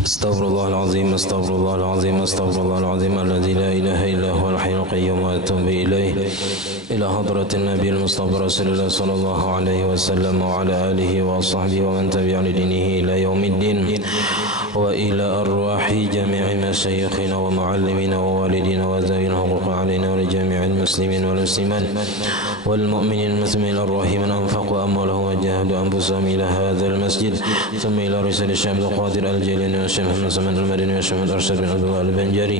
Astaghfirullahaladzim, astaghfirullahaladzim, astaghfirullahaladzim alladzi la ilaha illa huwal hayyul qayyum wa atubu ilaih ila hadratin nabiyil mustafa rasulillah sallallahu alaihi wasallam wa ala alihi wa sahbihi wa man tabi'a lidinihi ila yaumiddin wa ila arwahi jami'i masyayikhina wa muallimina wa walidina wa zawina huquqa alaina wa li jami'il muslimin wal muslimat wal mu'minin muslimin arrahimin anfaqu amwalahum wa jahadu anfusahum ila hadzal masjid thumma ila risal syekh Abdul Qadir al-Jailani Syekh Muhammad Zaman al-Madani wa Syekh Muhammad Arsyad bin Abdullah al-Banjari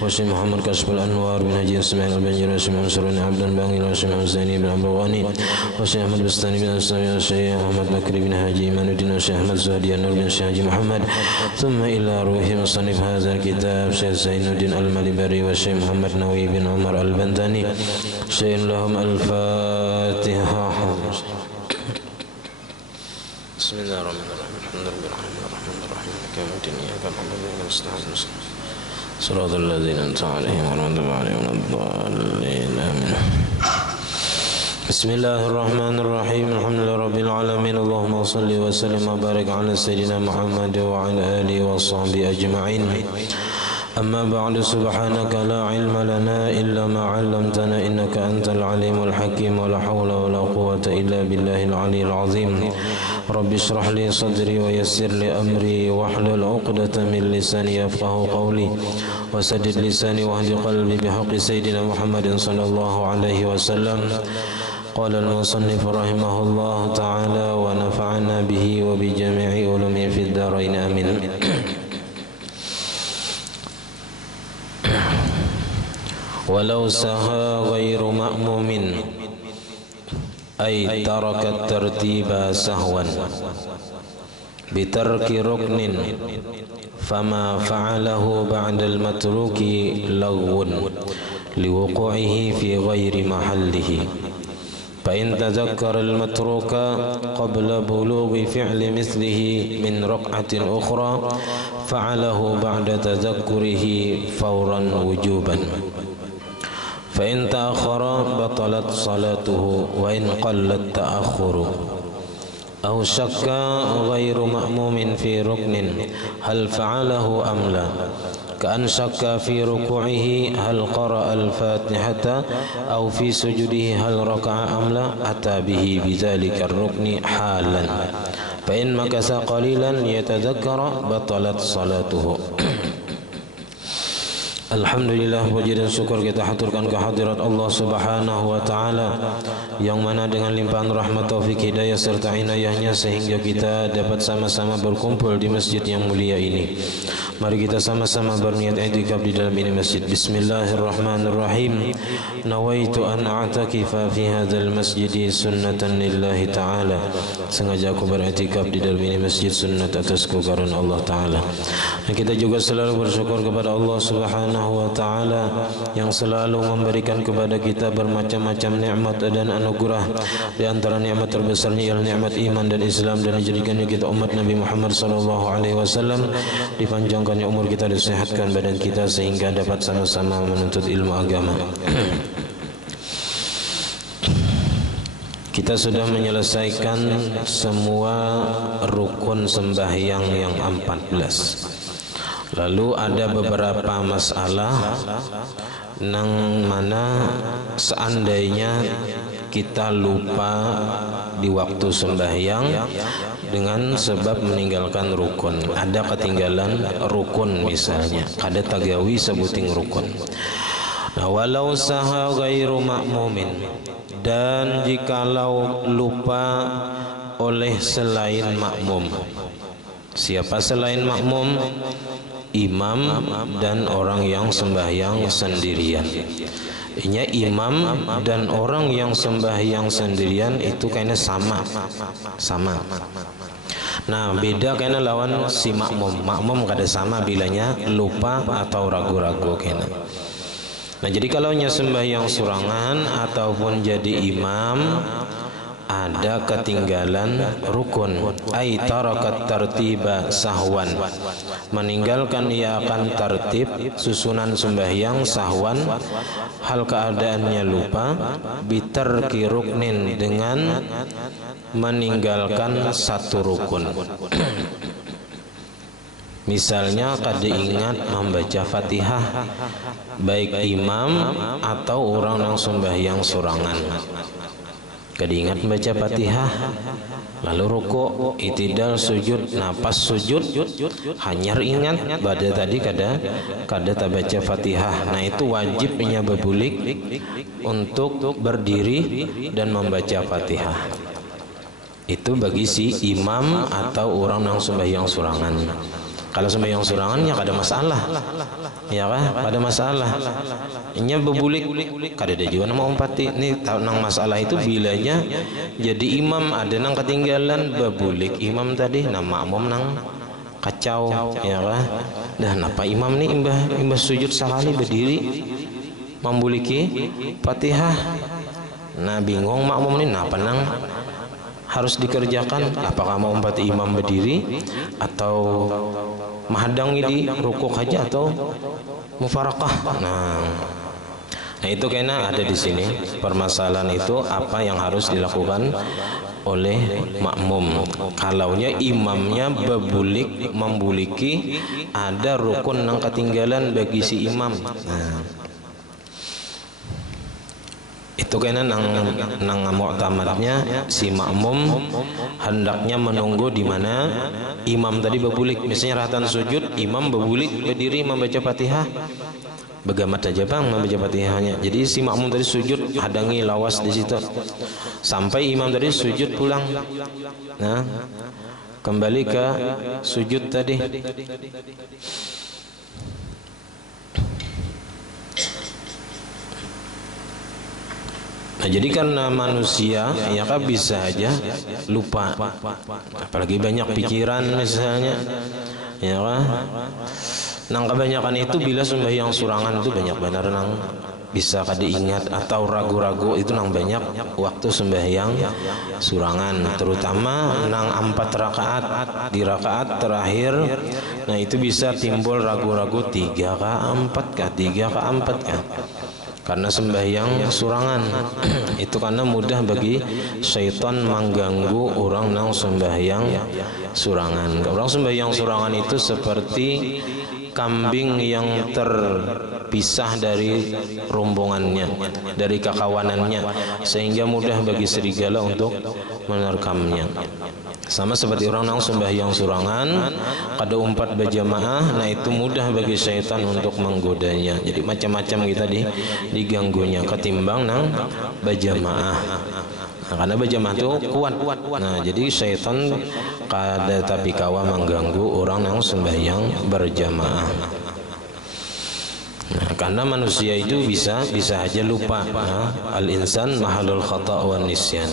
wa Syekh Muhammad Kashf al-Anwar bin Haji Ismail al-Banjari wa Syekh Muhammad Suruni Abdan Bangil wa Syekh Muhammad Zaini bin Abdul Ghani wa Syekh Ahmad Bustani bin Asnawi wa Syekh Ahmad Bakri bin Haji Imanuddin wa Syekh Ahmad Zuhdi An-Nur bin Syekh Haji Muhammad thumma ila ruhi musannif hadzal kitab Syekh Zainuddin al-Malibari wa Syekh Muhammad Nawawi bin Umar al-Bantani Syekh lahum al-Fatihah. Bismillahirrahmanirrahim. صراط الذين أنعمت عليهم غير المغضوب عليهم ولا الضالين آمين. بسم الله الرحمن الرحيم الحمد لله رب العالمين اللهم صل وسلم وبارك على سيدنا محمد وعلى آله وصحبه أجمعين. أما بعد سبحانك لا علم لنا إلا ما علمتنا إنك أنت العليم الحكيم ولا حول ولا قوة إلا بالله العلي العظيم. رب اشرح لي صدري ويسر لي أمري واحلل عقدة من لساني يفقه قولي وسدد لساني واهد قلبي بحق سيدنا محمد صلى الله عليه وسلم. قال المصنف رحمه الله تعالى ونفعنا به وبجميع علومه في الدارين آمين. ولو سهى غير مأموم أي ترك الترتيب سهوا بترك ركن فما فعله بعد المتروك لغو لوقوعه في غير محله. فإن تذكر المتروك قبل بلوغ فعل مثله من ركعة أخرى فعله بعد تذكره فورا وجوبا. فإن تأخر بطلت صلاته وإن قل التأخر. أو شك غير مأموم في ركن هل فعله أم لا كأن شك في ركوعه هل قرأ الفاتحة أو في سجوده هل ركع أم لا أتى به بذلك الركن حالا. فإن مكث قليلا يتذكر بطلت صلاته. Alhamdulillah, puji dan syukur kita haturkan kehadirat Allah Subhanahu wa taala yang mana dengan limpahan rahmat taufik hidayah serta inayahnya sehingga kita dapat sama-sama berkumpul di masjid yang mulia ini. Mari kita sama-sama berniat i'tikaf di dalam ini masjid. Bismillahirrahmanirrahim. Nawaitu an a'takifa fi hadzal masjid sunnatan lillahi ta'ala. Sengaja aku beriktikaf di dalam ini masjid sunnat atasku karena Allah taala. Dan kita juga selalu bersyukur kepada Allah Subhanahu wa ta'ala yang selalu memberikan kepada kita bermacam-macam nikmat dan anugerah. Di antara nikmat terbesarnya ialah nikmat iman dan Islam, dan dijadikannya kita umat Nabi Muhammad sallallahu alaihi wasallam, dipanjangkannya umur kita, disehatkan badan kita sehingga dapat sama-sama menuntut ilmu agama. Kita sudah menyelesaikan semua rukun sembahyang yang 14. Lalu ada beberapa masalah yang mana seandainya kita lupa di waktu sembahyang dengan sebab meninggalkan rukun, ada ketinggalan rukun misalnya, ada tagawi sebuting rukun. Nah, walau saha ghairu ma'mumin, dan jikalau lupa oleh selain makmum. Siapa selain makmum? Imam dan orang yang sembahyang sendirian. Ini imam dan orang yang sembahyang sendirian itu kayaknya sama. Nah, beda kayaknya lawan si makmum. Makmum kada sama bilanya lupa atau ragu-ragu kayaknya. Nah, jadi kalau nya sembahyang surangan ataupun jadi imam ada ketinggalan rukun, ai tarakat tartiba sahwan, meninggalkan ia akan tertib susunan sembahyang sahwan, hal keadaannya lupa, bitarki ruknin, dengan meninggalkan satu rukun. Misalnya kada ingat membaca Fatihah, baik imam atau orang yang sembahyang sorangan. Kada ingat membaca Fatihah, lalu rukuk, itidal, sujud. Nah pas sujud hanyar ingat pada tadi kada baca Fatihah. Nah itu wajibnya bebulik untuk berdiri dan membaca Fatihah. Itu bagi si imam atau orang yang sembahyang sorangan. Kalau sembahyang sorangan ya kada masalah, ya kan? Kada masalah. Inya bebulik, kada ada juga nama umpati. Ini nang masalah itu bilanya jadi imam ada nang ketinggalan bebulik imam tadi, nah makmum nang kacau, ya kan? Dah napa imam nih imbah sujud sekali berdiri membuliki Fatihah. Nah bingung makmum nih napa nang harus dikerjakan, apakah mau umpati imam berdiri atau mahadang di rukuk aja atau mufarakah. Nah itu kena ada di sini permasalahan itu apa yang harus dilakukan oleh makmum. Kalaunya imamnya bebulik membuliki ada rukun yang ketinggalan bagi si imam. Itu kena nang mu'tamadnya si makmum hendaknya menunggu di mana imam tadi bebulik. Misalnya rahatan sujud, imam bebulik berdiri membaca Fatihah, begamat aja bang membaca Fatihahnya. Jadi si makmum tadi sujud hadangi lawas di situ sampai imam tadi sujud pulang. Nah kembali ke sujud tadi. Nah jadi karena manusia ya kan bisa aja lupa, apalagi banyak pikiran misalnya, ya kan. Nang kebanyakan itu bila sembahyang surangan itu banyak benar nang bisa kada ingat atau ragu-ragu itu nang banyak waktu sembahyang surangan, terutama nang 4 rakaat di rakaat terakhir. Nah itu bisa timbul ragu-ragu 3 kah 4 kah 3 kah 4 kah. Karena sembahyang surangan itu karena mudah bagi syaitan mengganggu orang yang sembahyang surangan. Orang sembahyang surangan itu seperti kambing yang terpisah dari rombongannya, dari kakawanannya, sehingga mudah bagi serigala untuk menerkamnya. Sama seperti orang yang sembahyang surangan kada umpat berjamaah, nah itu mudah bagi syaitan untuk menggodanya. Jadi macam-macam kita diganggunya ketimbang nang berjamaah. Nah, karena berjamaah itu kuat. Nah jadi syaitan kada tapi kawa mengganggu orang yang sembahyang berjamaah. Nah, karena manusia itu bisa aja lupa. Al-insan mahalul khata' wan nisyan.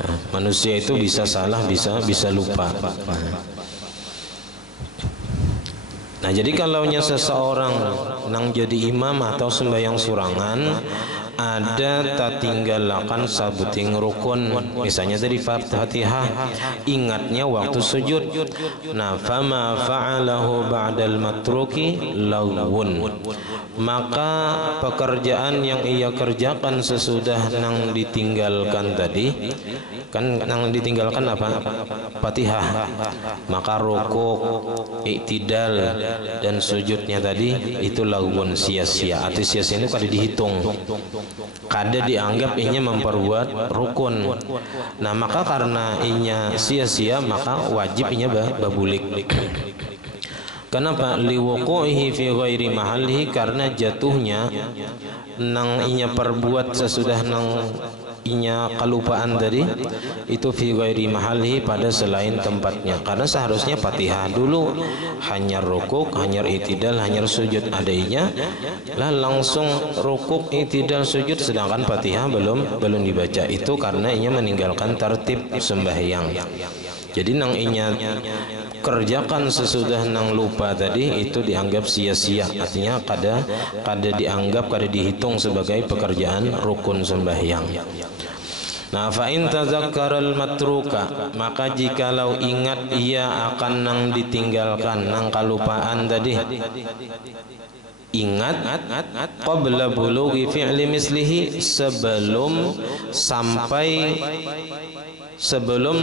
Nah, manusia itu bisa salah, bisa lupa. Nah, jadi kalaunya seseorang nang jadi imam atau sembahyang surangan ada tatinggalakan sabuting rukun, misalnya dari Fatihah ingatnya waktu sujud. Nah fama fa'alahu ba'dal matruki lawun, maka pekerjaan yang ia kerjakan sesudah nang ditinggalkan tadi, kan nang ditinggalkan apa? Fatihah, maka rukuk, iktidal dan sujudnya tadi itu lawun, sia-sia. Arti sia-sia itu kada dihitung, kada dianggap inya memperbuat rukun. Nah maka karena inya sia-sia maka wajib inya babulik. Kenapa? Liwuqu'ihi fi ghairi mahallihi, karena jatuhnya nang inya perbuat sesudah nang inya kelupaan tadi itu fi ghairi mahallihi, pada selain tempatnya. Karena seharusnya Fatihah dulu, hanya rukuk, hanya itidal, hanya sujud adanya, lah langsung rukuk, itidal, sujud, sedangkan Fatihah belum dibaca. Itu karena inya meninggalkan tertib sembahyang. Jadi nang inya kerjakan sesudah nang lupa tadi itu dianggap sia-sia, artinya kada dianggap, kada dihitung sebagai pekerjaan rukun sembahyang. Nah fa in tazakkaral matruka, maka jikalau ingat ia akan nang ditinggalkan, nang kalupaan tadi, ingat qabla bulughi fi'li mislihi, sebelum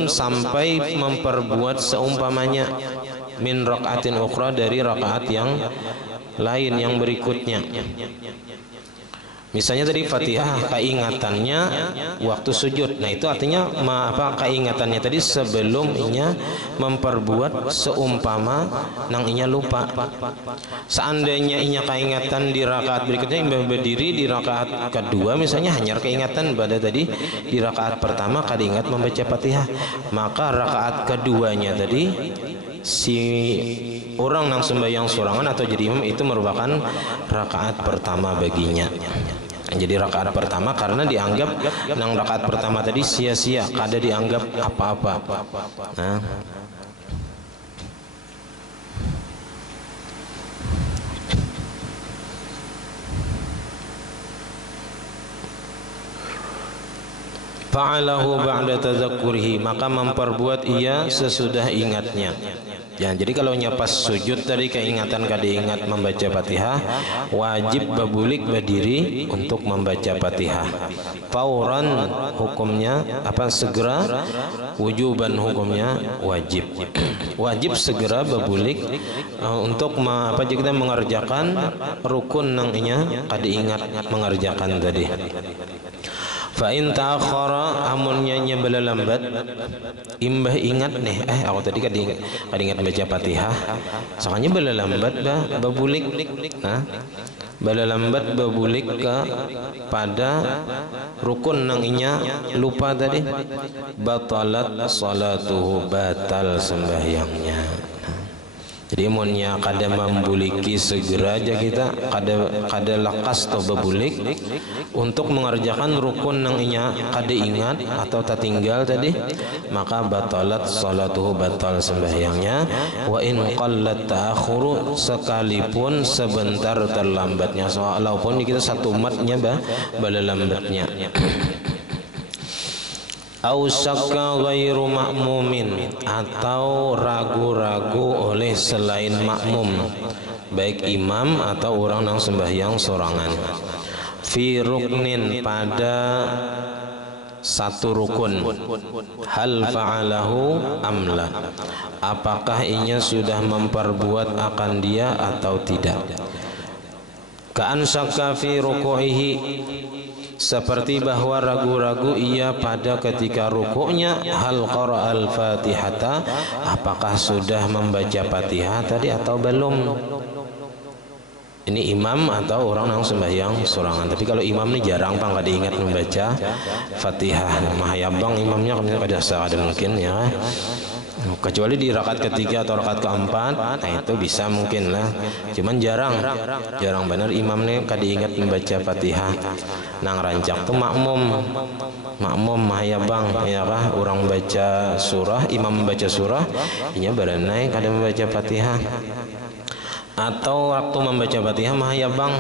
sampai memperbuat seumpamanya. min rakaatin ukhra, dari rakaat yang lain yang berikutnya. Misalnya tadi Fatihah keingatannya waktu sujud. Nah itu artinya keingatannya tadi sebelum inya memperbuat seumpama nang inya lupa. Seandainya inya keingatan di rakaat berikutnya imbah berdiri di rakaat kedua misalnya hanya keingatan pada tadi di rakaat pertama kada ingat membaca Fatihah, maka rakaat keduanya tadi si orang nang sembahyang sorangan atau jadi imam itu merupakan rakaat pertama baginya. Jadi rakaat pertama karena dianggap nang rakaat pertama tadi sia-sia, kada dianggap apa-apa. Nah, fa'alahu ba'da tadzakkurihi, maka memperbuat ia sesudah ingatnya. Ya, jadi kalau pas sujud tadi keingatan kada ingat membaca Fatihah, wajib babulik berdiri untuk membaca Fatihah. Fauran hukumnya segera, wujuban hukumnya wajib. Wajib segera babulik untuk kita mengerjakan rukun nang inya kada ingat mengerjakan tadi. Fa in ta'akhkhara, amunnya bala lambat imbah ingat nih aku tadi kada ingat baca Fatihah, sakanya bala lambat babulik. Nah, bala lambat babulik pada rukun nang inya lupa tadi, batalat salatuhu, batal sembahyangnya. Jadi munnya kada membuliki segera aja kita kada lakas atau babulik untuk mengerjakan rukun nang inya kada ingat atau tertinggal tadi, maka batalat salatuhu, batal sembahyangnya. Wa in qallat ta'akhuru, sekalipun sebentar terlambatnya, walaupun kita satu matnya bala lambatnya. Au syakka ghairu ma'mumin, atau ragu-ragu oleh selain makmum, baik imam atau orang yang sembahyang sorangan. Fi ruknin, pada satu rukun. Hal fa'alahu amla, apakah inya sudah memperbuat akan dia atau tidak. Ka'an syakka fi ruku'ihi, seperti bahwa ragu-ragu ia pada ketika rukuknya, hal qara'al fatihata, apakah sudah membaca Fatihah tadi atau belum. Ini imam atau orang yang sembahyang sorangan. Tapi kalau imam ini jarang kada ingat membaca Fatihah, mahayabang imamnya kada ada mungkin ya, kecuali di rakaat ketiga atau rakaat keempat, nah itu bisa mungkin lah. Cuman jarang benar imam nih kada ingat membaca Fatihah. Nang rancak tuh makmum mahayabang ya kah, orang baca surah, imam membaca surah, inya berenai kada membaca Fatihah. Atau waktu membaca Fatihah mahayabang,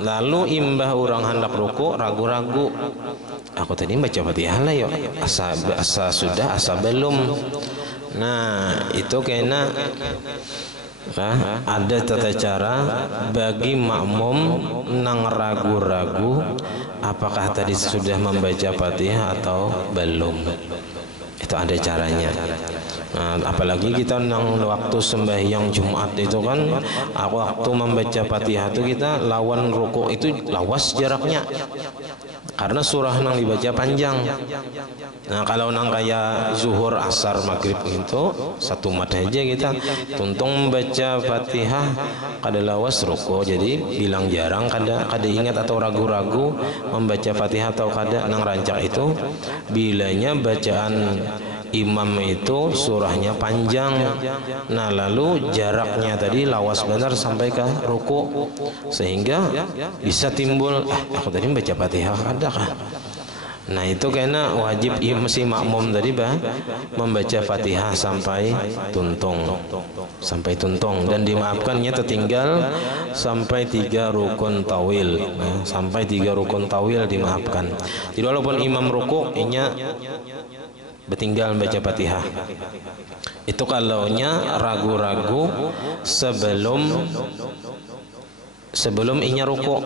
lalu imbah orang hendak ruku ragu-ragu, aku tadi baca Fatihah lah yuk, asa sudah asa belum. Nah itu kena ada tata cara bagi makmum nang ragu-ragu apakah tadi sudah membaca Fatihah atau belum. Itu ada caranya. Nah, apalagi kita nang waktu sembahyang Jumat itu kan, waktu membaca Fatihah itu kita lawan rukuk itu lawas jaraknya, karena surah nang dibaca panjang. Nah kalau nang kayak zuhur, asar, maghrib itu satu mat aja kita tuntung membaca Fatihah kada lawas rukuk, jadi bilang jarang kada ingat atau ragu-ragu membaca Fatihah atau kada. Nang rancak itu bilanya bacaan imam itu surahnya panjang, nah lalu jaraknya tadi lawas benar sampai ke ruku, sehingga bisa timbul aku tadi baca Fatihah ada kah. Nah itu karena wajib si makmum tadi membaca Fatihah sampai tuntung, dan dimaafkannya tertinggal sampai 3 rukun tawil. Nah, sampai 3 rukun tawil dimaafkan. Jadi walaupun imam ruku inya bertinggal baca Fatihah. Itu kalaunya ragu-ragu sebelum inya ruku.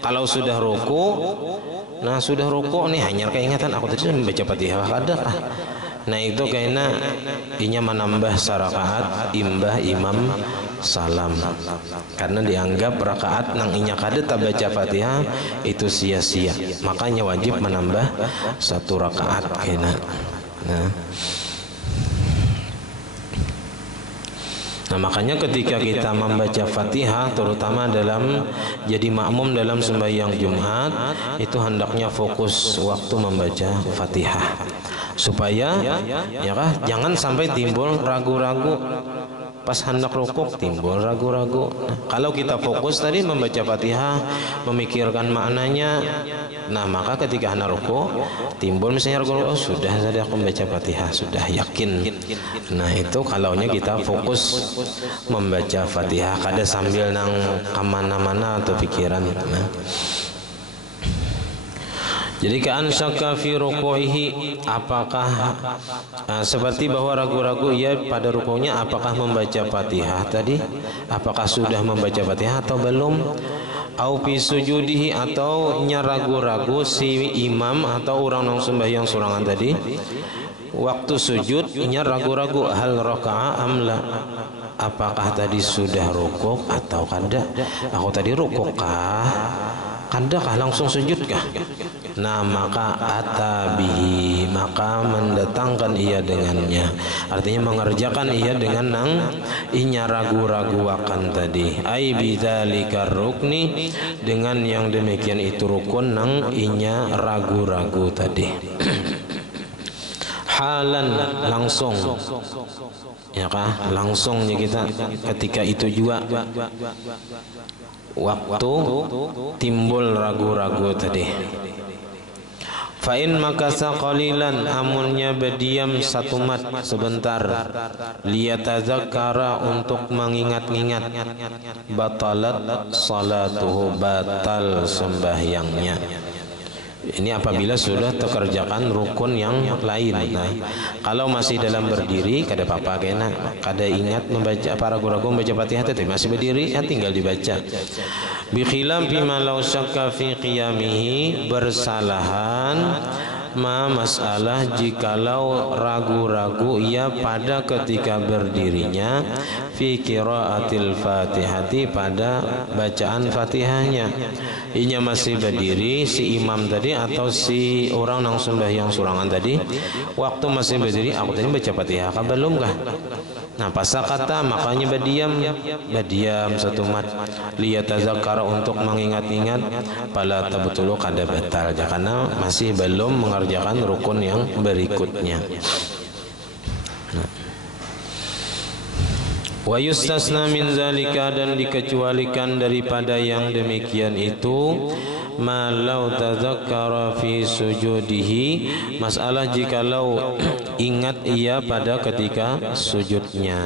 Kalau sudah ruku, nah sudah ruku nih hanya keingatan aku tadi membaca Fatihah ada. Nah itu kayaknya inya menambah sarakaat imbah imam salam, karena dianggap rakaat nang inya kada tak baca Fatihah itu sia-sia, makanya wajib menambah 1 rakaat kayaknya. Nah makanya ketika kita membaca Fatihah, terutama dalam jadi makmum dalam sembahyang Jumat, itu hendaknya fokus waktu membaca Fatihah, supaya ya kah, jangan sampai timbul ragu-ragu pas hendak rukuk, timbul ragu-ragu. Nah, kalau kita fokus tadi membaca Fatihah, memikirkan maknanya, nah maka ketika hendak rukuk timbul misalnya ragu, oh sudah tadi aku membaca Fatihah, sudah yakin. Nah itu kalaunya kita fokus membaca Fatihah, kada sambil nang kemana-mana atau pikiran. Nah. Jadi kan syakka fi ruku'ihi, apakah seperti bahwa ragu-ragu ia pada rukunya apakah membaca Fatihah tadi, apakah sudah membaca Fatihah atau belum, au fi sujudihi, atau nya ragu-ragu si imam atau orang nang sembahyang sorangan tadi waktu sujud nya ragu-ragu hal raka'a amla, apakah tadi sudah rukuk atau kada, aku tadi rukuk kah, kada kah langsung sujud kah. Nah maka atabihi, maka mendatangkan ia dengannya, artinya mengerjakan ia dengan nang inya ragu-ragu akan tadi, ai bidzalika rukni, dengan yang demikian itu rukun nang inya ragu-ragu tadi. Halan, langsung, ya kah, langsungnya kita ketika itu juga waktu timbul ragu-ragu tadi. Fa'in makasa qalilan, amunnya berdiam 1 mat sebentar, liyatazakkara, untuk mengingat-ingat, batalat salatuhu, batal sembahyangnya. Ini apabila sudah terkerjakan rukun yang lain. Nah, kalau masih dalam berdiri kada apa-apa, kena kada ingat membaca para ragu-ragu membaca Fatihah tadi masih berdiri, ya tinggal dibaca. Bi khilafi ma law syakka fi qiyamihi, bersalahan masalah jikalau ragu-ragu ia pada ketika berdirinya, fi qiraatil Fatihati, pada bacaan Fatihahnya. Inya masih berdiri si imam tadi atau si orang nang sembahyang surangan tadi, waktu masih berdiri aku tadi baca Fatihah kah belum kah? Nah pasakata, makanya berdiam 1 mat, liyatazakkara, untuk mengingat-ingat, pala tabtulu, kada batal, karena masih belum mengerjakan rukun yang berikutnya. Wa yustasna min zalika, dan dikecualikan daripada yang demikian itu, malau tazakkara fi sujudihi, masalah jikalau ingat ia pada ketika sujudnya,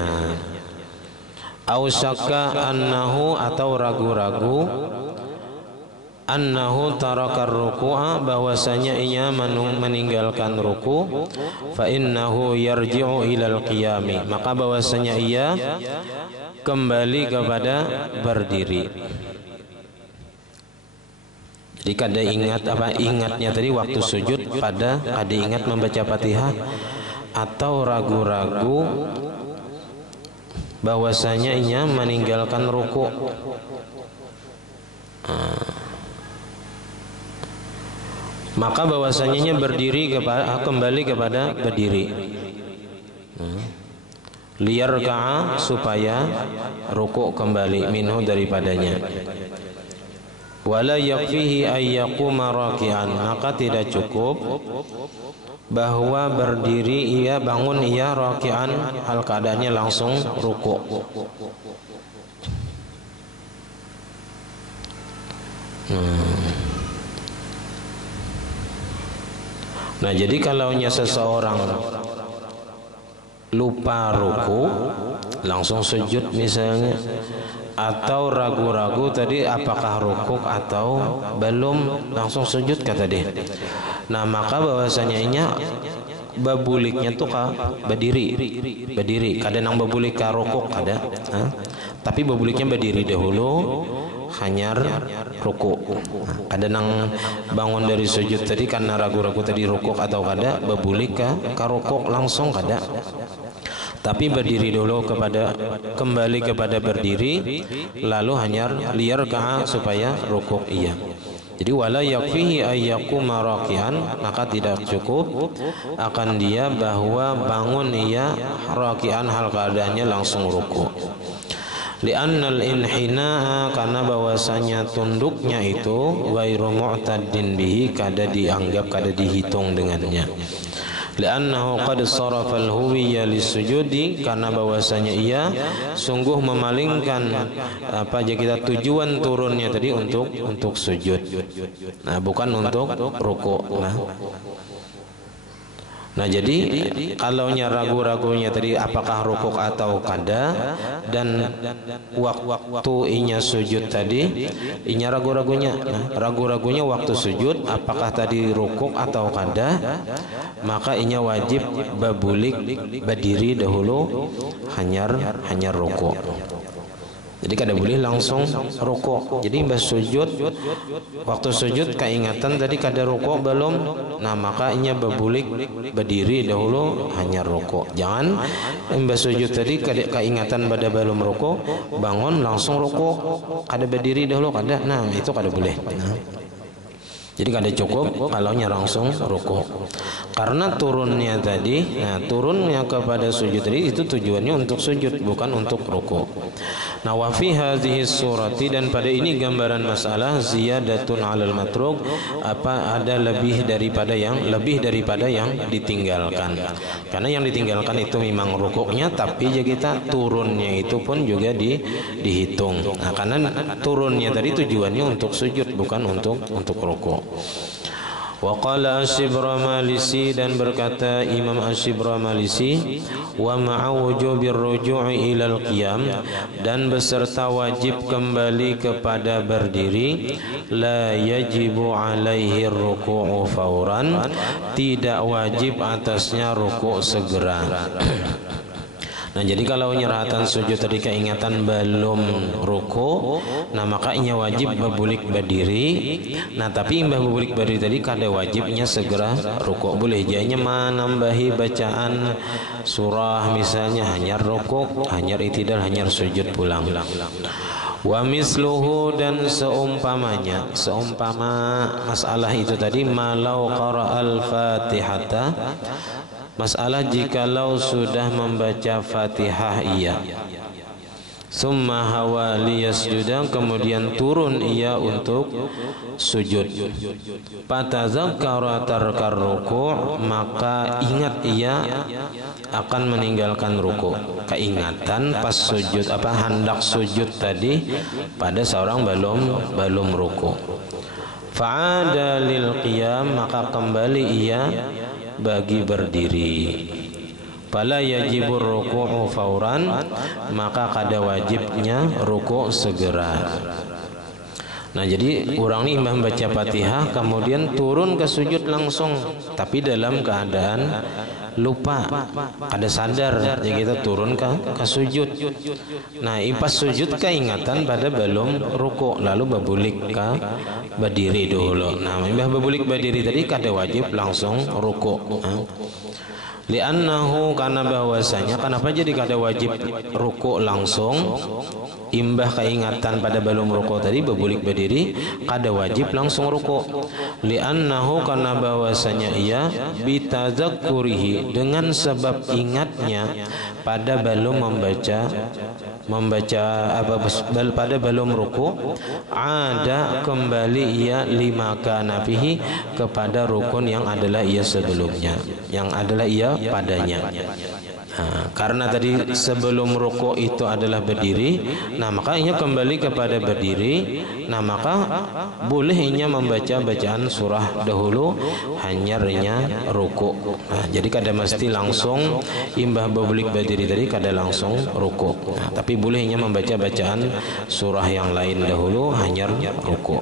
au syakka annahu, atau ragu-ragu, annahu tarakar ruku'a, bahwasanya ia meninggalkan ruku, fa innahu yarji'u ilal qiyami, maka bahwasanya ia kembali kepada berdiri. Jadi kada ingat ingatnya tadi waktu sujud pada kada ingat membaca Fatihah, atau ragu-ragu bahwasanya ia meninggalkan ruku. Maka bahwasanya berdiri kembali kepada berdiri, liyarka'a, supaya rukuk kembali, minhu, daripadanya. Wala yakfihi ayyaquma raki'an, maka tidak cukup bahwa berdiri ia bangun ia raki'an, hal keadaannya langsung rukuk. Nah jadi kalaunya seseorang lupa ruku langsung sujud misalnya, atau ragu-ragu tadi apakah rukuk atau belum langsung sujud kata dia, nah maka bahwasanya babuliknya tuh berdiri, kadang nang babulik ka rukuk kada, tapi babuliknya berdiri dahulu, hanyar ruku. Kada nang bangun dari sujud tadi karena ragu-ragu tadi rukuk atau kada bebulik ka rukuk langsung kada. Tapi berdiri dulu kembali kepada berdiri, lalu hanyar liar ka supaya rukuk iya. Jadi wala yakfihi ayyakuma raki'an, maka tidak cukup akan dia bahwa bangun ia raki'an hal keadaannya langsung ruku. Li'annal inhina'a, karena bahwasanya tunduknya itu ghairu mu'taddin bihi, kada dianggap, kada dihitung dengannya. Li'annahu qad sarafa al-huwiyya lisujudi, karena bahwasanya ia sungguh memalingkan apa aja kita tujuan turunnya tadi untuk sujud. Nah, bukan untuk ruku. Nah, jadi kalau ragu-ragunya tadi apakah rukuk atau kada, dan waktu inya sujud tadi inya ragu-ragunya. Nah, ragu-ragunya waktu sujud apakah tadi rukuk atau kada, maka inya wajib babulik berdiri dahulu hanyar rukuk. Jadi kada boleh langsung rukuk. Jadi mbah sujud, waktu sujud keingatan tadi kada rukuk belum, nah maka inya bebulik berdiri dahulu hanya rukuk. Jangan mbah sujud tadi keingatan pada belum rukuk, bangun langsung rukuk, kada berdiri dahulu kada. Nah itu kada boleh. Jadi kada cukup kalau langsung rukuk. Karena turunnya tadi, nah turunnya kepada sujud tadi itu tujuannya untuk sujud, bukan untuk rukuk. Nah, wa fi hadhihi surati, dan pada ini gambaran masalah ziyadatun 'alal matruk, apa ada lebih daripada yang ditinggalkan. Karena yang ditinggalkan itu memang rukuknya, tapi ya kita turunnya itu pun juga dihitung. Nah, karena turunnya tadi tujuannya untuk sujud, bukan untuk rukuk. Wa qala Asy-Syibramalisi, dan berkata Imam Asy-Syibramalisi, wa ma'a wujubir ruju'i ilal qiyam, dan beserta wajib kembali kepada berdiri, la yajibu alaihi ruku'u fauran, tidak wajib atasnya rukuk segera. Nah, jadi kalau nyerahatan sujud tadi keingatan belum ruku, nah maka inya wajib bebulik berdiri. Nah, tapi imbah bebulik berdiri tadi kada wajibnya segera ruku. Boleh jadinya menambahi bacaan surah misalnya hanyar ruku, hanyar itidal, hanyar sujud pulang. Wa misluhu, dan seumpama masalah itu tadi, malau qara'al fatihata, masalah jikalau sudah membaca Fatihah ia, summa hawa liyasjuda, kemudian turun ia untuk sujud, fatazakkara tarkar ruku', maka ingat ia akan meninggalkan ruku'. Keingatan pas sujud hendak sujud tadi pada seorang belum ruku'. Fa'ada lil qiyam, maka kembali ia bagi berdiri. Fala yajibur ruku'u fauran, maka kada wajibnya ruku' segera. Nah, jadi orang ini membaca Fatihah kemudian turun ke sujud langsung, tapi dalam keadaan lupa, kada sadar, jadi kita turun ke sujud. Nah, pas sujud keingatan pada belum ruku', lalu bebulik ke berdiri dulu. Nah, bebulik berdiri tadi kada wajib langsung ruku'. Li'annahu, karena bahwasanya kenapa jadi kada wajib ruku' langsung? Imbah keingatan pada belum ruku' tadi bebulik berdiri, kada wajib langsung ruku'. Li'annahu, karena bahwasanya ia bitadzakkurihi, dengan sebab ingatnya pada belum pada belum ruku', ada kembali ia lima kana fihi, kepada rukun yang adalah ia sebelumnya, yang adalah ia padanya. Nah, karena tadi sebelum ruku' itu adalah berdiri, nah maka ia kembali kepada berdiri, nah maka boleh ia membaca bacaan surah dahulu hanyarnya ruku'. Nah, jadi kada mesti langsung imbah bebulik berdiri tadi kada langsung ruku'. Nah, tapi boleh ia membaca bacaan surah yang lain dahulu hanyar ruku'.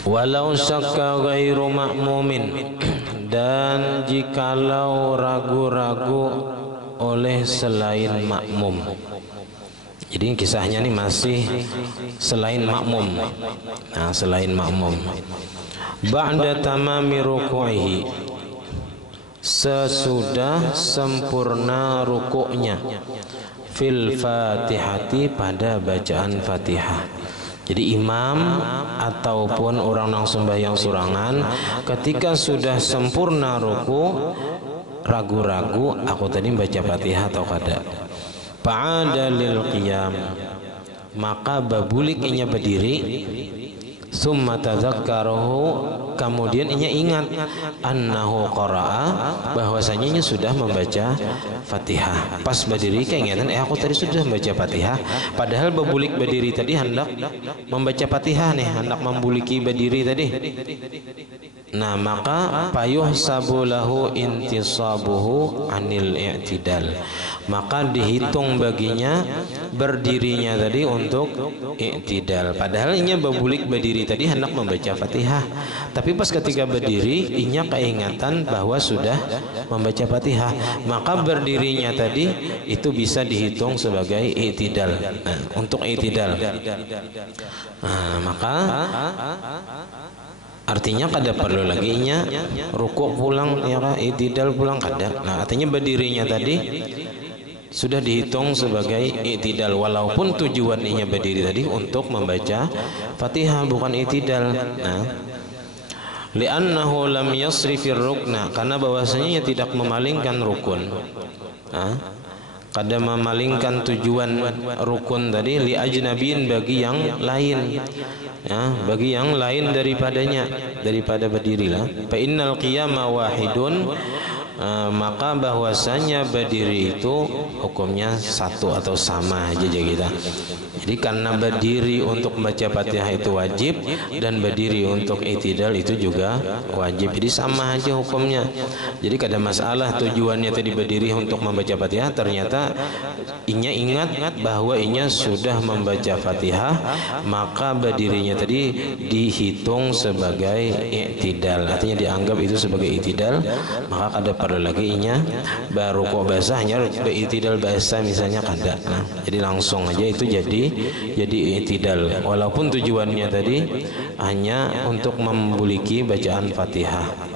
Walau syakka ghairu ma'mumin, dan jikalau ragu-ragu oleh selain makmum. Jadi kisahnya ini masih selain makmum. Nah, selain makmum. Ba'da tamami ruku'ihi, sesudah sempurna rukuknya, fil fatihati, pada bacaan Fatihah. Jadi imam ataupun orang yang sembahyang surangan ketika sudah sempurna ruku, ragu-ragu aku tadi baca Fatihah atau kada, fa'ada lil qiyam, maka babulik inya berdiri, summa tadzakkarahu, kemudian inya ingat annahu qara'a, bahwasanya inya sudah membaca Fatihah. Pas berdiri keingatan aku tadi sudah membaca Fatihah, padahal babulik berdiri tadi hendak membaca Fatihah nih, hendak membuliki berdiri tadi. Nah, maka payuhsabu lahu intisabuhu anil i'tidal, maka dihitung baginya berdirinya tadi untuk i'tidal. Padahal inya babulik berdiri tadi hendak membaca Fatihah, tapi pas ketika berdiri inya keingatan bahwa sudah membaca Fatihah, maka berdirinya tadi itu bisa dihitung sebagai i'tidal. Nah, untuk i'tidal, nah, maka artinya kada perlu lagi nya rukuk pulang, ya kan, i'tidal pulang kada. Nah, artinya berdirinya tadi sudah dihitung sebagai i'tidal, walaupun tujuannya berdiri tadi untuk membaca Fatihah bukan i'tidal. Nah, li'annahu lam yasrifir rukna, karena bahwasanya tidak memalingkan rukun. Nah, kada memalingkan tujuan rukun tadi li ajnabin, bagi yang lain, ya, bagi yang lain daripada berdirilah. Fa innal qiyama wahidun, maka bahwasanya berdiri itu hukumnya satu atau sama aja kita. Jadi karena berdiri untuk membaca Fatihah itu wajib, dan berdiri untuk i'tidal itu juga wajib. Jadi sama aja hukumnya. Jadi kada masalah tujuannya tadi berdiri untuk membaca Fatihah, ternyata inya ingat bahwa inya sudah membaca Fatihah, maka berdirinya tadi dihitung sebagai i'tidal. Artinya dianggap itu sebagai i'tidal, maka kada perlu lagi inya baru kok basahnya i'tidal basah misalnya kada. Nah, jadi langsung aja itu jadi i'tidal, walaupun tujuannya tadi hanya untuk membuliki bacaan Fatihah.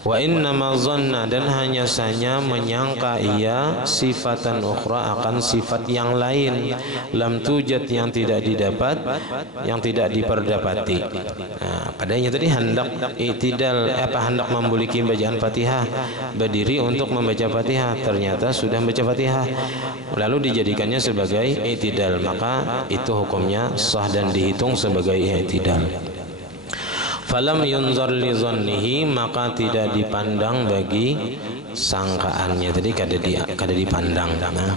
Wa innama zanna, dan hanya saja menyangka ia sifatan ukhra, akan sifat yang lain, lam tujad, yang tidak didapat, yang tidak diperdapati. Nah, padanya tadi hendak i'tidal, hendak membuliki bacaan Fatihah, berdiri untuk membaca Fatihah, ternyata sudah membaca Fatihah lalu dijadikannya sebagai i'tidal, maka itu hukumnya sah dan dihitung sebagai i'tidal. Falam yunzar li zannihi, maka tidak dipandang bagi sangkaannya, tadi kada dipandang. Nah,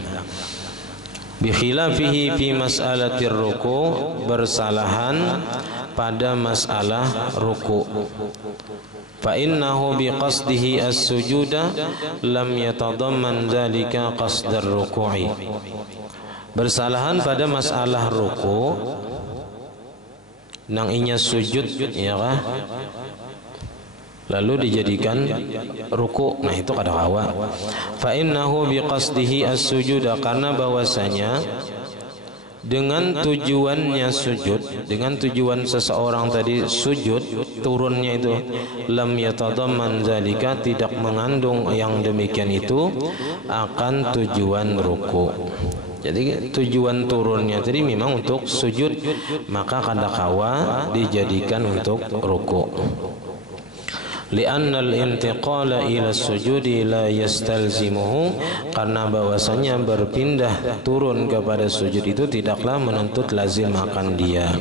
bi khilafihi fi mas'alatir ruku, bersalahan pada masalah ruku. Fa innahu bi qasdihi as-sujuda lam yatadamman dzalika qasdar ruku'i. Bersalahan pada masalah ruku, nang inya sujud, ya kah? Lalu dijadikan ruku, nah itu kada kawa. Fa innahu biqasdihi as-sujuda, karena bahwasanya dengan tujuannya sujud, dengan tujuan seseorang tadi sujud, turunnya itu lam yatadamman zalika, tidak mengandung yang demikian itu akan tujuan ruku. Jadi tujuan turunnya tadi memang untuk sujud, maka kada kawa dijadikan untuk ruku. Li'anna al-intiqala ila sujudi la yastalzimuhu, karena bahwasanya berpindah turun kepada sujud itu tidaklah menuntut lazim akan dia.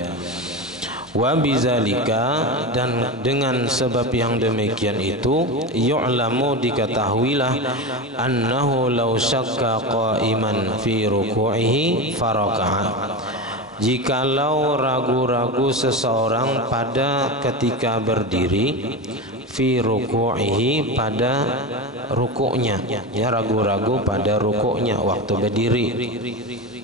Wa bizalika, dan dengan sebab yang demikian itu, yu'lamu, diketahuilah, annahu law syakka qa'iman fi ruku'ihi faraka'a, jikalau ragu-ragu seseorang pada ketika berdiri, fi ruku'ihi, pada rukuknya, ya, ragu-ragu pada rukuknya waktu berdiri.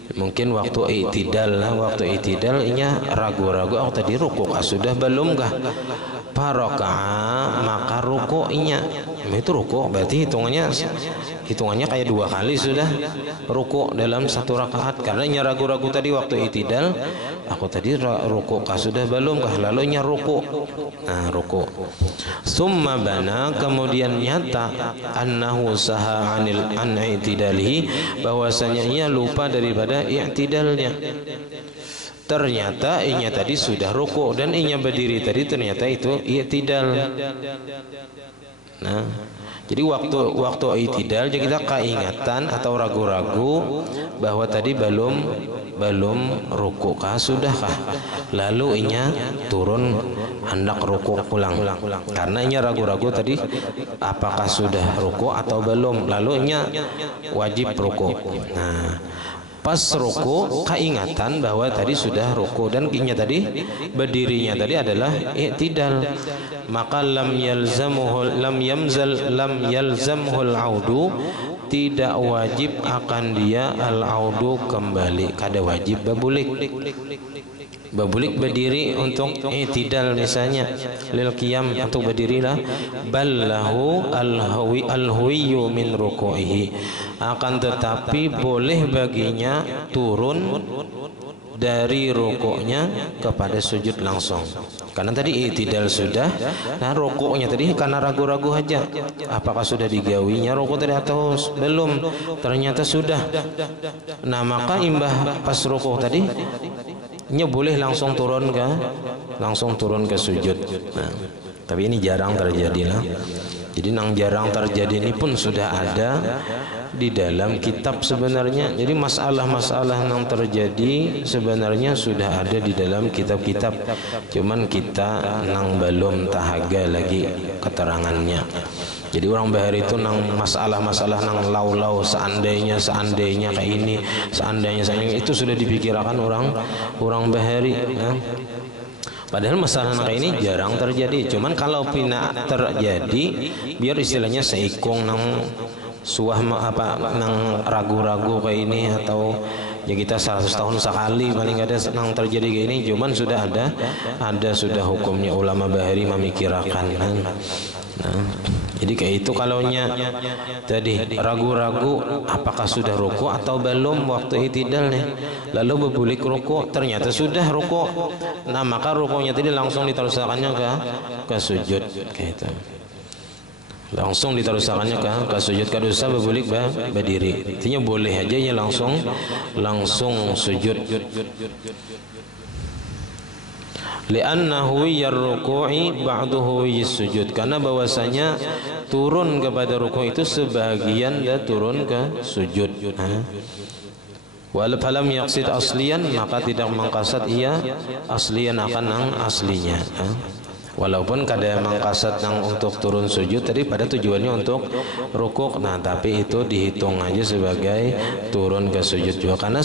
Mungkin waktu i'tidal lah, waktu i'tidal inya ragu-ragu, oh tadi rukuk sudah belum kah? Faraka'a, maka rukuknya. itu rukuk, berarti hitungannya kayak 2 kali sudah rukuk dalam 1 rakaat. Karena nya ragu-ragu tadi waktu i'tidal, aku tadi rukuk kah sudah belum kah, lalu nya rukuk. Nah, rukuk. Summa bana, kemudian nyata annahu saha an i'tidalihi, bahwasanya ia lupa daripada i'tidalnya. Ternyata inya tadi sudah rukuk dan inya berdiri tadi ternyata itu i'tidal. Nah, jadi waktu i'tidal jadi kita keingatan atau ragu-ragu bahwa tadi belum rukuk kah sudahkah, lalu inya turun hendak rukuk pulang karena inya ragu-ragu tadi apakah sudah rukuk atau belum, lalu inya wajib rukuk. Nah, pas ruku keingatan bahwa tadi sudah ruku dan inya tadi berdirinya tadi adalah i'tidal, maka lam yalzamhul audu, tidak wajib akan dia al-audu kembali, kada wajib babulik berdiri untuk i'tidal misalnya lil qiyam untuk berdirilah, ballahu al-huwiyyu min ruku'ihi, akan tetapi boleh baginya turun dari rukuknya kepada sujud langsung. Karena tadi i'tidal sudah, nah rukuknya tadi karena ragu-ragu aja apakah sudah digawinya rukuk tadi atau belum, ternyata sudah. Nah, maka imbah pas rukuk tadi nya boleh langsung turun ke sujud. Nah, tapi ini jarang terjadi lah. Jadi nang jarang terjadi ini pun sudah ada di dalam kitab sebenarnya. Jadi masalah-masalah yang terjadi sebenarnya sudah ada di dalam kitab-kitab. Cuman kita nang belum tahaga lagi keterangannya. Jadi orang Bahari itu nang masalah-masalah nang lau-lau seandainya kayak ini, seandainya itu sudah dipikirkan orang Bahari. Ya. Padahal masalah kayak ini jarang terjadi. Cuman kalau pina terjadi, biar istilahnya seikung nang suah nang ragu-ragu kayak ini, atau ya kita 100 tahun sekali paling ada nang terjadi kayak ini. Cuman sudah ada sudah hukumnya, ulama Bahari memikirkan. Nah, jadi kayak itu kalaunya tadi ragu-ragu apakah sudah ruku atau belum waktu i'tidal nih, lalu berbulik ruku ternyata sudah ruku. Nah, maka rukunya tadi langsung diterusakannya ke sujud kayak itu. Langsung diterusakannya ke sujud, kada usah berbulik berdiri. Intinya boleh aja ya langsung sujud. Li'annahu yarruku'i ba'duhu yisujud, karena bahwasanya turun kepada ruku itu sebagian dan turun ke sujud. Wal falam yaqsid asliyan, maka tidak mengkasat ia asliyan akan nang aslinya. Walaupun kada mengkasat nang untuk turun sujud tadi pada tujuannya untuk rukuk. Nah, tapi itu dihitung aja sebagai turun ke sujud juga, karena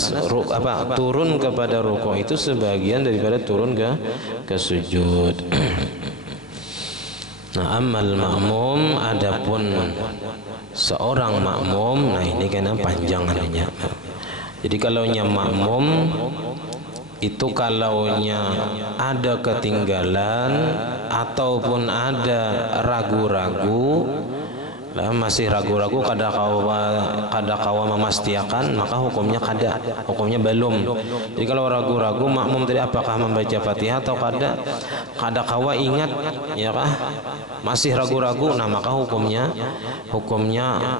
turun kepada rukuk itu sebagian daripada turun ke sujud. Nah, amal makmum, adapun seorang makmum, nah ini kena panjang adanya. Jadi kalaunya makmum itu kalaunya ada ketinggalan ataupun ada ragu-ragu, masih ragu-ragu kada kawa memastikan, maka hukumnya belum. Jadi kalau ragu-ragu makmum tadi apakah membaca Fatihah atau kada kawa ingat ya kah, masih ragu-ragu, nah maka hukumnya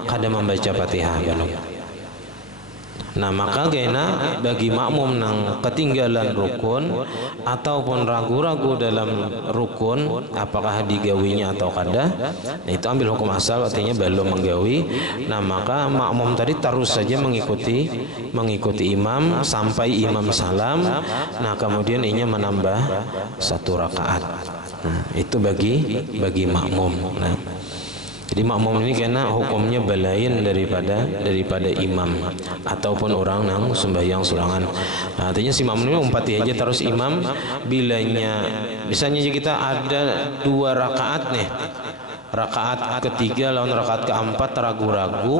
kada membaca Fatihah belum. Nah, maka kena bagi makmum nang ketinggalan rukun ataupun ragu-ragu dalam rukun apakah digawinya atau kada, nah itu ambil hukum asal, artinya belum menggawi. Nah, maka makmum tadi terus saja mengikuti imam sampai imam salam. Nah, kemudian inya menambah 1 rakaat. Nah, itu bagi makmum. Nah, jadi makmum ini kena hukumnya belain daripada imam ataupun orang nang sembahyang sorangan. Nah, artinya si makmum ini umpati aja terus imam, bilanya misalnya kita ada 2 rakaat nih, rakaat ketiga lawan rakaat keempat ragu-ragu,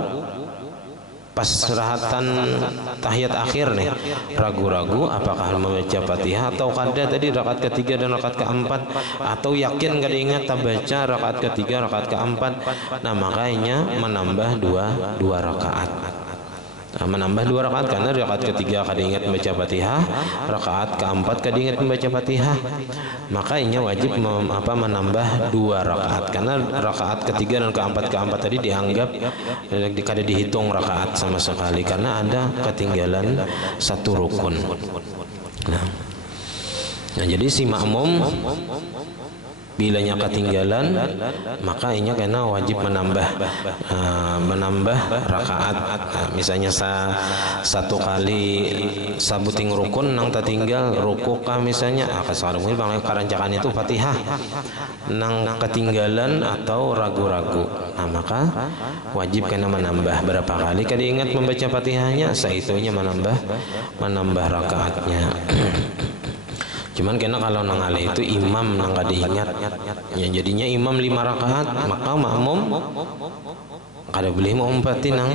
pas serahatan tahiyat akhir nih ragu-ragu apakah membaca Fatihah atau kada tadi rakaat ketiga dan rakaat keempat, atau yakin kada ingat tak baca rakaat ketiga rakaat keempat, nah makanya menambah dua rakaat. Nah, menambah 2 rakaat karena rakaat ketiga kada ingat membaca Fatihah, rakaat keempat kada ingat membaca Fatihah, makanya wajib menambah 2 rakaat karena rakaat ketiga dan keempat tadi dianggap kada dihitung rakaat sama sekali karena ada ketinggalan satu rukun. Nah, jadi si makmum bilanya ketinggalan maka ini karena wajib menambah rakaat. Misalnya satu kali sabuting rukun nang tertinggal ruku kah misalnya kasarung bang karancakan itu Fatihah nang ketinggalan atau ragu-ragu, nah maka wajib karena menambah berapa kali kada ingat membaca Fatihahnya saitunya menambah rakaatnya. Cuman karena kalau nang ale itu imam nang kada ingat ya jadinya imam 5 rakaat maka makmum kada boleh mengumpati nang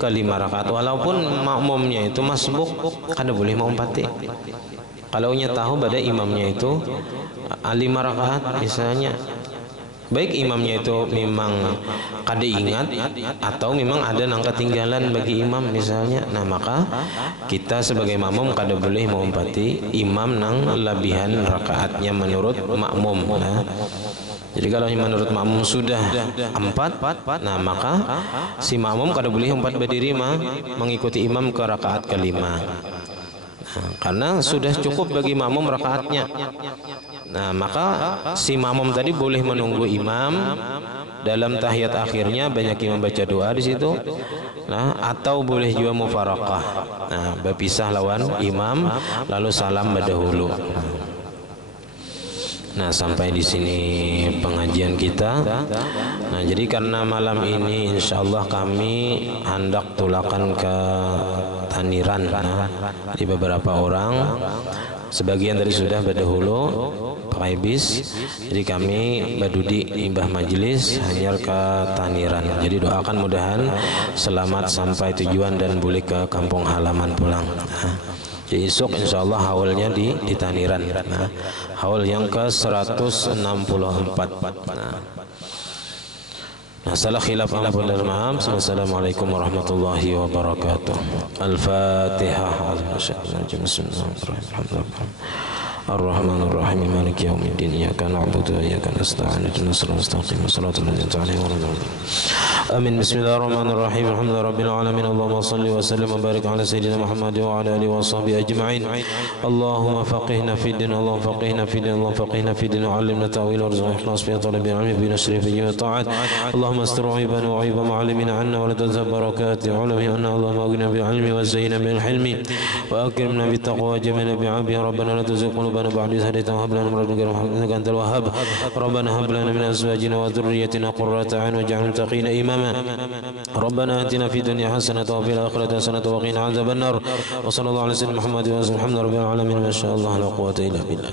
ke 5 rakaat walaupun makmumnya itu masbuk kada boleh mengumpati. Kalau nya tahu pada imamnya itu 5 rakaat misalnya, baik imamnya itu memang kada ingat atau memang ada nang ketinggalan bagi imam misalnya, nah maka kita sebagai makmum kada boleh mengumpati imam nang lebihan rakaatnya menurut makmum. Nah, jadi kalau menurut makmum sudah 4, nah maka si makmum kada boleh umpat berdiri mengikuti imam ke rakaat kelima. Nah, karena sudah cukup bagi makmum rakaatnya. Nah, maka si makmum tadi boleh menunggu imam dalam tahiyat akhirnya banyak yang membaca doa di situ. Nah, atau boleh juga mufaraqah. Nah, berpisah lawan imam lalu salam berdahulu. Nah, sampai di sini pengajian kita. Nah, jadi karena malam ini insyaallah kami hendak tulakan ke Taniran di beberapa orang. Sebagian dari sudah berdahulu pakai bis, jadi kami badudi imbah majelis hanya ke Taniran. Jadi doakan mudahan selamat sampai tujuan dan boleh ke kampung halaman pulang. Jadi esok insyaallah haulnya di Taniran. Nah, haul yang ke 164. Nah, salah khilaf ampun dan maaf. Assalamualaikum warahmatullahi wabarakatuh. Al-Fatihah. الرحمن الرحيم مالك يوم الدين إياك نعبد وإياك نستعين اهدنا الصراط المستقيم صراط الذين أنعمت عليهم غير المغضوب عليهم آمين. بسم الله الرحمن الرحيم الحمد لله رب العالمين اللهم صل وسلم وبارك على سيدنا محمد وعلى آله وصحبه أجمعين. اللهم فقهنا في الدين اللهم فقهنا في الدين اللهم فقهنا في الدين وعلمنا التأويل وارزقنا الإخلاص في طلب العلم بنشر في جميع الطاعات. اللهم استر عيوبنا وعيوب معلمنا عنا ولا تنسى بركات علمه عنا. اللهم أغننا بالعلم وزينا بالحلم وأكرمنا بالتقوى وجملنا بعافية. ربنا لا تزغ قلوبنا بعد إذ هديتنا وهب لنا من لدنك رحمة إنك أنت الوهاب. ربنا هب لنا من أزواجنا وذريتنا قرة أعين واجعلنا للمتقين إماما. ربنا آتنا في الدنيا حسنة وفي الآخرة حسنة وقنا عذاب النار. وصلى الله على سيدنا محمد وعلى آله وصحبه الحمد لله رب العالمين. ما شاء الله لا قوة إلا بالله.